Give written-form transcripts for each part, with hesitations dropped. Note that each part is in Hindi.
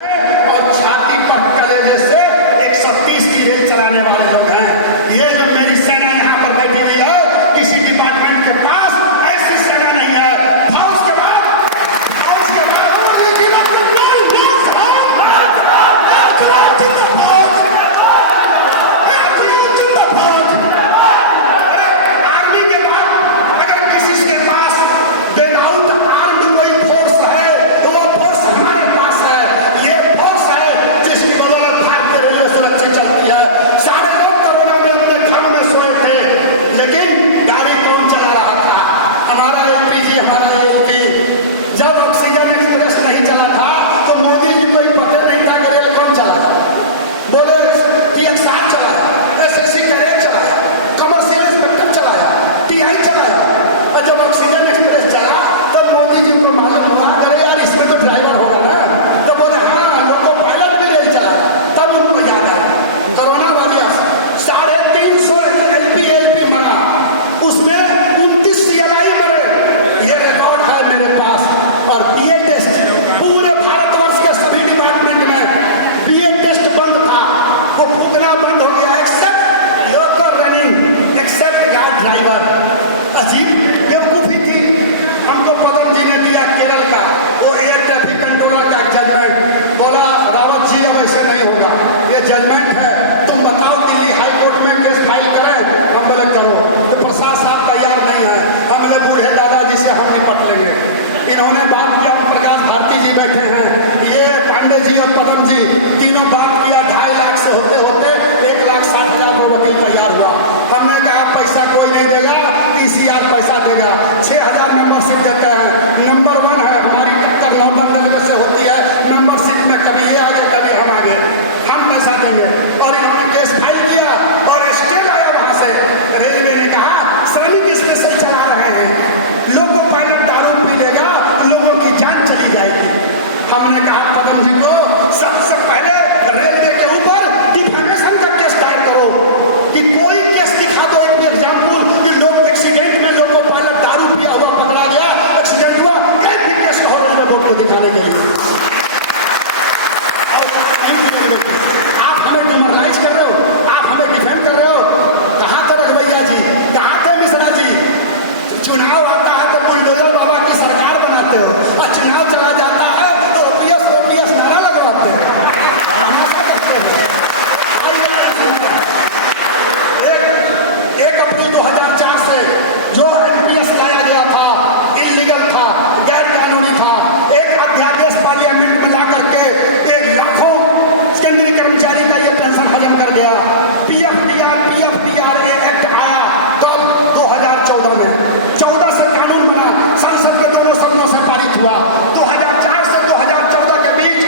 और छाती पर कलेजे से 130 की रेल चलाने वाले लोग हैं। ये जो मेरी सेना यहाँ पर बैठी हुई है, किसी डिपार्टमेंट के पास ऐसी सेना नहीं है। फौज के बाद आर्मी के बाद अगर किसी के पास विदाउट आर्म्ड कोई फोर्स है तो वो फोर्स हमारे पास है। ये फोर्स है जिसकी बदौलत भारतीय रेलवे सुरक्षित चलती है। सारे लोग कोरोना में अपने घर में सोए थे, लेकिन गाड़ी कौन चला रहा था? हमारा एलपीजी, हमारा एलपी। जब ऑक्सीजन एक्सप्रेस नहीं चला था तो मोदी जी को पता नहीं था कि रेल कौन चला था। बोले TX8 चलाया, SSC कैरेट चलाया, कमर्शियल स्पेक्ट्रम चलाया, TI चलाया। और जब ऑक्सीजन एक्सप्रेस चला तो मोदी जी को मालूम हुआ, अरे यार इसमें तो ड्राइवर होगा ना। तो बोले हाँ, लोको पायलट भी रेल चलाया। तब उनको याद आया कोरोना वॉरियर्स 350 LP मरा, उसमें 29 CLI मरे। ये रिकॉर्ड है मेरे पास। और BA टेस्ट पूरे भारतवर्ष के सभी डिपार्टमेंट में BA टेस्ट बंद था, वो फूकना बंद हो गया, except local running, except guard driver. अजीब बेवकूफी थी। हमको पदम जी ने दिया केरल का, वो एयर ट्रैफिक कंट्रोलर का जजमेंट। बोला रावत जी अब ऐसे नहीं होगा, ये जजमेंट है, तुम बताओ दिल्ली हाई कोर्ट में केस फाइल करें। हम बोले करो। तो प्रसाद साहब तैयार नहीं है। हमने बूढ़े दादाजी से हम निपट लेंगे। इन्होंने बात किया, ओम प्रकाश भारती जी बैठे हैं, ये पांडे जी और पदम जी तीनों बात किया। 2.5 लाख से होते होते 1,60,000 पर वकील तैयार हुआ। हमने कहा पैसा कोई नहीं देगा, TCR पैसा देगा। 6,000 मेंबरशिप देते हैं। नंबर 1 है हमारी टक्कर नॉर्दर्न रेलवे से होती है। मेंबरशिप में कभी ये आगे कभी हम आगे, हम पैसा देंगे। और इन्होंने केस फाइल किया और स्टे आया वहां से। रेलवे ने कहा श्रमिक स्पेशल चला रहे हैं, लोको पायलट दारू पी लेगा तो लोगों की जान चली जाएगी। हमने कहा पदम जी को सबसे पहले रेलवे के ऊपर डिफेमेशन का केस दायर करो कि कोई केस दिखा दो, एग्जाम्पल कि लोग एक्सीडेंट में लोको पायलट दारू पिया हुआ पकड़ा गया, एक्सीडेंट हुआ, एक भी केस कहो रेलवे बोर्ड को दिखाने के लिए। और नहीं किए, आप हमें डिमोरलाइज कर रहे हो, आप हमें डिफेंड कर रहे हो। कहाँ थे रघुवैया जी, कहाँ थे मिश्रा जी? चुनाव आता है तो बुलडोजर बाबा की सरकार बनाते हो, और चुनाव चला जाता है तो OPS नारा लगवाते हो, तमाशा करते हो। 1 अप्रैल 2004 से जो NPS लाया गया था इलीगल था, गैर कानूनी था। एक अध्यादेश पार्लियामेंट में ला करके 1 लाखों केंद्रीय कर्मचारी का ये पेंशन हजम कर गया। PFDR एक्ट आया कब? 2014 में। 14 से कानून बना, संसद के दोनों सदनों से पारित हुआ। 2004 से 2014 के बीच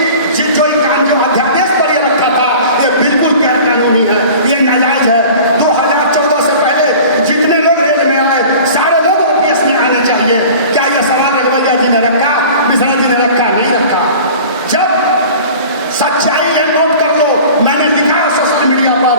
जो अध्यादेश पर यह रखा था, यह बिल्कुल गैर कानूनी है, ये नाजायज है। 2014 से पहले जितने लोग रेल में आए सारे लोग OPS में आने चाहिए। क्या यह सवाल रघुवैया जी ने रखा, मिश्रा जी ने रखा? नहीं रखा। जब सच्चाई है, नोट कर लो, मैंने दिखाया सोशल मीडिया पर,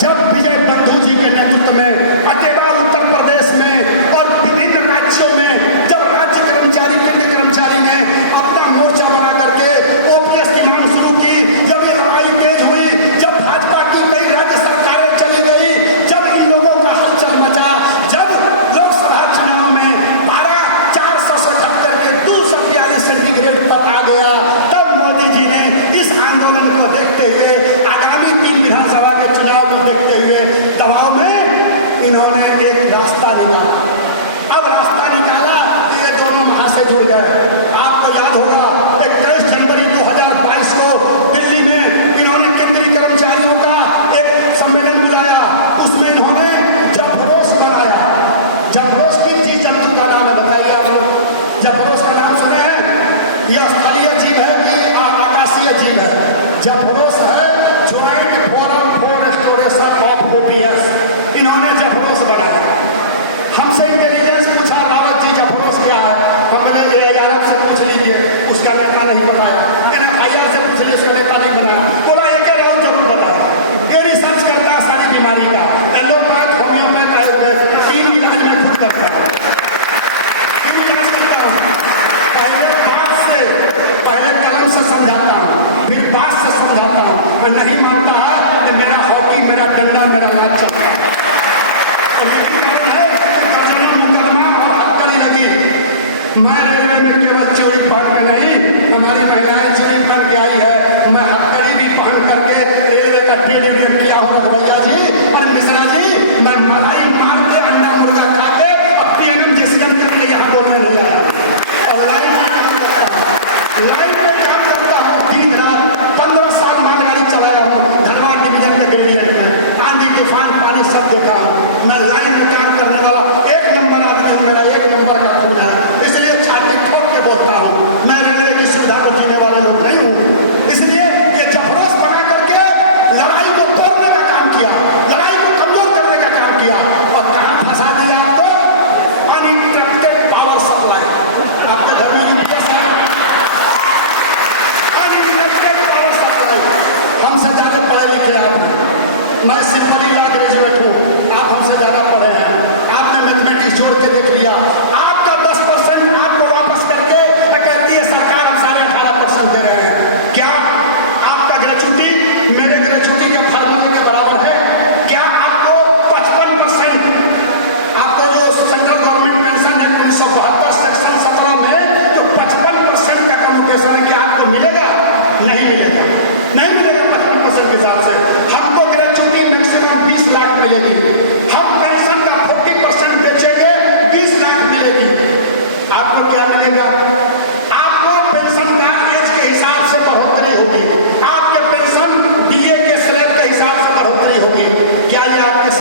जब विजय बंधु जी के नेतृत्व में अकेला उत्तर प्रदेश में और विभिन्न राज्यों में जब राज्य कर्मचारी, केंद्रीय कर्मचारी ने अपना मोर्चा बना करके OPS की मांग शुरू की, जब ये लड़ाई तेज हुई, जब भाजपा की कई राज्य सरकारें चली गई, जब इन लोगों का हलचल मचा, जब लोकसभा चुनाव में पारा 477 के 242 सेंटीग्रेड पर आ गया, तब मोदी जी ने इस आंदोलन को देखते हुए, आगामी 3 विधानसभा के चुनाव को देखते हुए दबाव में इन्होंने एक रास्ता निकाला। अब रास्ता निकाला, ये दोनों वहां से जुड़ गए। आपको याद होगा 21 जनवरी 2022 को दिल्ली में इन्होंने केंद्रीय कर्मचारियों का एक सम्मेलन बुलाया। उसमें इन्होंने जफरोस बनाया। जफरोस किस चीज जंतु का नाम है बताइए आप लोग? जफरोस का नाम सुने हैं? यह स्थलीय जीव है कि आकाशीय जीव है? जफरोस है joint forum for restoration of OPS। इन्होंने जफरोस बनाया। हमसे इंटेलिजेंस पूछा रावत जी जफरोस क्या है? हमने AIRF से पूछ लीजिए, उसका नेता नहीं बताया। NFIR से पूछ लीजिए, उसका नेता नहीं बनाया। बोला एक राउत जरूर बताया। ये रिसर्च करता है सारी बीमारी का, एलोपैथ, होम्योपैथ, आयुर्वेद, 3 इलाज मैं खुद करता हूँ। 3 इलाज करता हूँ। पहले बात से, पहले कलम से समझाता हूँ, और नहीं मानता है कि मेरा हॉकी, मेरा डंडा, मेरा लाज चलता है। और यही कारण है कि दर्जनों मुकदमा और हत्या लगी। मैं रेलवे में केवल चूड़ी पहन के नहीं, हमारी महिलाएं चूड़ी पहन के आई है, मैं हथकड़ी भी पहन करके रेलवे का ट्रेड यूनियन किया हूँ रघुवैया जी और मिश्रा जी। मैं मलाई मार के, अंडा मुर्गा खा के और पीएनएम जेसीएम करके यहाँ बोलने नहीं आया और लाइन में काम करता हूँ, लाइन में काम करता हूँ दिन रात। 15 साल मालगाड़ी चलाया हूँ धनबाद डिवीजन के ग्रेडियंट में, आंधी तूफान पानी सब देखा हूँ। मैं लाइन में काम करने वाला एक नंबर आदमी हूँ, मेरा एक नंबर का खून है, इसलिए छाती ठोक के बोलता हूँ। मैं रेलवे की सुविधा को जीने वाला लोग नहीं हूँ। इसलिए ये जफरोस बना करके लड़ाई को तोड़ने का काम किया, लड़ाई को कमजोर करने का काम किया और कहाँ फंसा दिया आपको? Uninterrupted power supply. आपके घर में यूपीएस है, अनइंटरप्टेड पावर सप्लाई। हमसे ज्यादा पढ़े लिखे आप, मैं सिंपल लॉ ग्रेजुएट हूँ, आप हमसे ज्यादा पढ़े हैं। आपने मैथमेटिक्स जोड़ के देख लिया, आपका 10% आपको वापस करके कहती है सरकार हम 18.5% दे रहे हैं। क्या आपका ग्रेजुटी मेरे ग्रेजुटी के फार्मूले के बराबर है? क्या आपको 55% आपका जो सेंट्रल गवर्नमेंट पेंशन है 1972 सेक्शन 17 में जो 55% का कम्युनिकेशन है, क्या आपको मिलेगा? नहीं मिलेगा, नहीं मिलेगा 55% के हिसाब से।